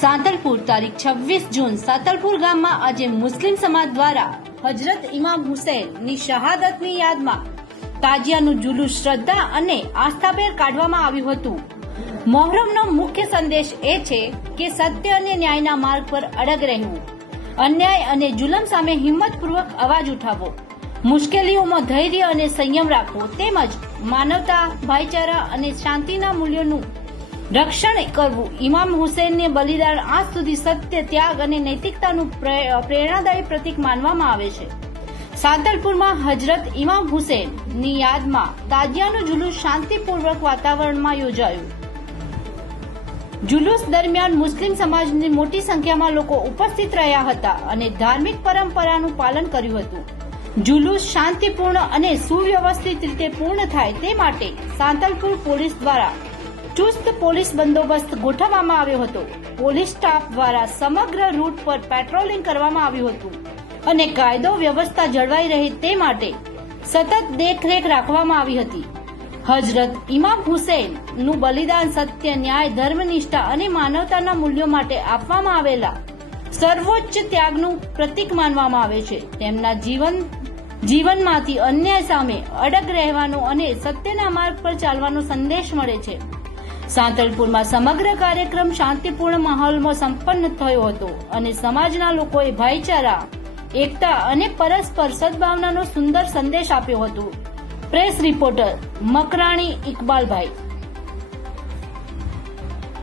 સાંતલપુર તારીખ 26 જૂન સાંતલપુર ગામમાં આજે મુસ્લિમ સમાજ દ્વારા હજરત ઇમામ હુસૈનની શહાદતની યાદમાં તાજિયાનું જુલુસ શ્રદ્ધા અને આસ્થાભેર કાઢવામાં આવ્યું હતું। મોહરમનો મુખ્ય સંદેશ એ છે કે સત્ય અને ન્યાયના માર્ગ પર અડગ રહેવું, અન્યાય અને જુલમ સામે હિંમતપૂર્વક અવાજ ઉઠાવવો, મુશ્કેલીઓમાં ધૈર્ય અને સંયમ રાખવો તેમજ માનવતા, ભાઈચારા અને શાંતિના મૂલ્યોનું રક્ષણ કરવું। ઇમામ હુસૈનને બલિદાન આજ સુધી સત્ય, ત્યાગ અને નૈતિકતાનું પ્રેરણાદાયી પ્રતીક માનવામાં આવે છે। સાંતલપુરમાં હજરત ઇમામ હુસૈનની યાદમાં તાજિયાનું જુલુસ શાંતિપૂર્વક વાતાવરણમાં યોજાયું। જુલુસ દરમિયાન મુસ્લિમ સમાજની મોટી સંખ્યામાં લોકો ઉપસ્થિત રહ્યા હતા અને ધાર્મિક પરંપરાનું પાલન કર્યું હતું। જુલુસ શાંતિપૂર્ણ અને સુવ્યવસ્થિત રીતે પૂર્ણ થાય તે માટે સાંતલપુર પોલીસ દ્વારા ચુસ્ત પોલીસ બંદોબસ્ત ગોઠવવામાં આવ્યો હતો। પોલીસ સ્ટાફ દ્વારા સમગ્ર રૂટ પર પેટ્રોલિંગ કરવામાં આવ્યું હતું અને કાયદો વ્યવસ્થા જળવાઈ રહે તે માટે સતત દેખરેખ રાખવામાં આવી હતી। હજરત ઇમામ હુસૈનનું બલિદાન સત્ય, ન્યાય, ધર્મનિષ્ઠા અને માનવતાના મૂલ્યો માટે આપવામાં આવેલા સર્વોચ્ચ ત્યાગનું પ્રતીક માનવામાં આવે છે। તેમના જીવનમાંથી અન્યાય સામે અડગ રહેવાનો અને સત્યના માર્ગ પર ચાલવાનો સંદેશ મળે છે। સાંતલપુરમાં સમગ્ર કાર્યક્રમ શાંતિપૂર્ણ માહોલમાં સંપન્ન થયો હતો અને સમાજના લોકોએ ભાઈચારા, એકતા અને પરસ્પર સદભાવનાનો સુંદર સંદેશ આપ્યો હતો। પ્રેસ રિપોર્ટર મકરાણી ઇકબાલભાઈ।